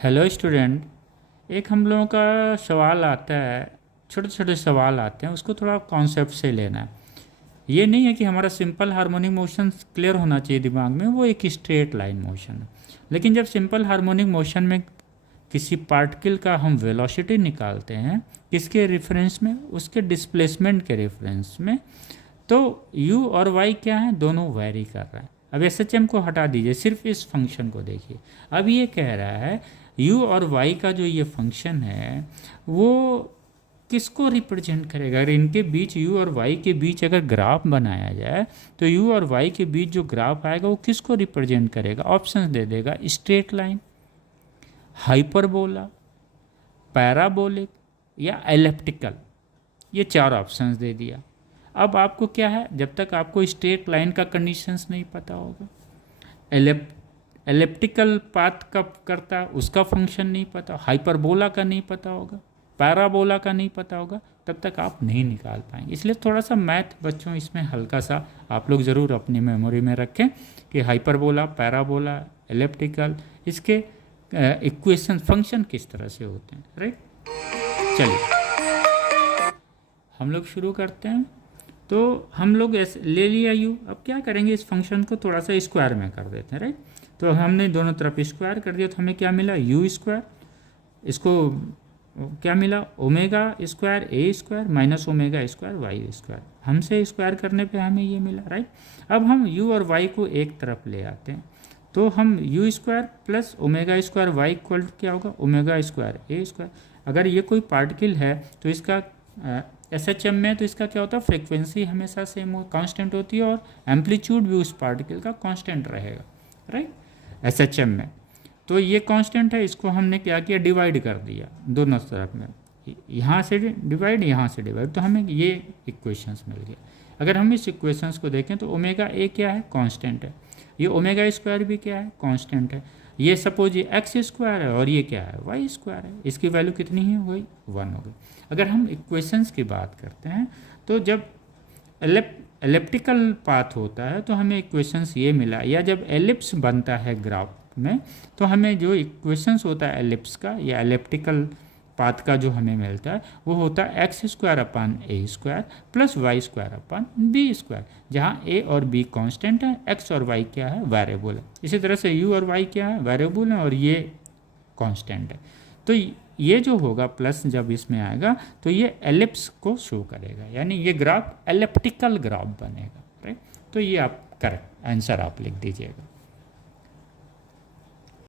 Hello student. एक हम लोगों का सवाल आता है, छोटे छोटे सवाल आते हैं, उसको थोड़ा कॉन्सेप्ट से लेना है। ये नहीं है कि हमारा सिंपल हार्मोनिक मोशन क्लियर होना चाहिए दिमाग में, वो एक स्ट्रेट लाइन मोशन है। लेकिन जब सिंपल हार्मोनिक मोशन में किसी पार्टिकल का हम वेलोसिटी निकालते हैं, किसके रेफरेंस में? उसके डिस्प्लेसमेंट के रेफरेंस में। तो u और y क्या है? दोनों वैरी कर रहा है। अब SHM को हटा दीजिए, सिर्फ इस फंक्शन को देखिए। अब ये कह रहा है u और y का जो ये फंक्शन है वो किसको रिप्रेजेंट करेगा? अगर इनके बीच u और y के बीच अगर ग्राफ बनाया जाए तो u और y के बीच जो ग्राफ आएगा वो किसको रिप्रेजेंट करेगा? ऑप्शन दे देगा, स्ट्रेट लाइन, हाइपरबोला, पैराबोलिक या एलिप्टिकल। ये चार ऑप्शंस दे दिया। अब आपको क्या है, जब तक आपको स्ट्रेट लाइन का कंडीशंस नहीं पता होगा, एलिप्टिकल पाथ कब करता उसका फंक्शन नहीं पता, हाइपरबोला का नहीं पता होगा, पैराबोला का नहीं पता होगा, तब तक आप नहीं निकाल पाएंगे। इसलिए थोड़ा सा मैथ बच्चों इसमें हल्का सा आप लोग ज़रूर अपनी मेमोरी में रखें कि हाइपरबोला, पैराबोला, एलिप्टिकल, इसके इक्वेशन फंक्शन किस तरह से होते हैं। राइट, चलिए हम लोग शुरू करते हैं। तो हम लोग ले लिया u, अब क्या करेंगे, इस फंक्शन को थोड़ा सा स्क्वायर में कर देते हैं। राइट, तो हमने दोनों तरफ स्क्वायर कर दिया तो हमें क्या मिला? u square. इसको क्या मिला? Omega square a square minus omega square y square. हमसे स्क्वायर करने पे हमें ये मिला। राइट, अब हम u और y को एक तरफ ले आते हैं तो हम u square plus omega square y equal क्या होगा? Omega square a square. अगर ये कोई पार्टिकल है तो इसका SHM में तो इसका क्या होता है? फ्रीक्वेंसी हमेशा सेम कांस्टेंट होती है और एम्पलीट्यूड भी उस पार्टिकल का कांस्टेंट रहेगा। राइट, SHM में तो ये कांस्टेंट है, इसको हमने क्या किया? डिवाइड कर दिया दोनों तरफ में, यहाँ से डिवाइड, यहाँ से डिवाइड, तो हमें ये इक्वेशंस मिल गया। अगर हम इस इक्वेशंस को देखें तो ओमेगा ए क्या है? कांस्टेंट है। ये ओमेगा स्क्वायर भी क्या है? कांस्टेंट है। ये सपोज ये एक्स स्क्वायर है और ये क्या है? वाई स्क्वायर है। इसकी वैल्यू कितनी है? वही 1 हो गई। अगर हम इक्वेशंस की बात करते हैं तो जब एलिप्टिकल पाथ होता है तो हमें इक्वेशंस ये मिला, या जब एलिप्स बनता है ग्राफ में तो हमें जो इक्वेशंस होता है एलिप्स का या एलिप्टिकल पाथ का जो हमें मिलता है वो होता है x square upon a square plus y square upon b square, जहाँ ए और बी कांस्टेंट है, एक्स और वाई क्या है? वेरिएबल है। इसी तरह से यू और वाई क्या है? वेरिएबल है और ये कांस्टेंट है। तो ये जो होगा प्लस जब इसमें आएगा तो ये एलिप्स को शो करेगा, यानी ये ग्राफ एलिप्टिकल ग्राफ बनेगा। राइट, तो ये आप करेक्ट आंसर आप लिख दीजिएगा।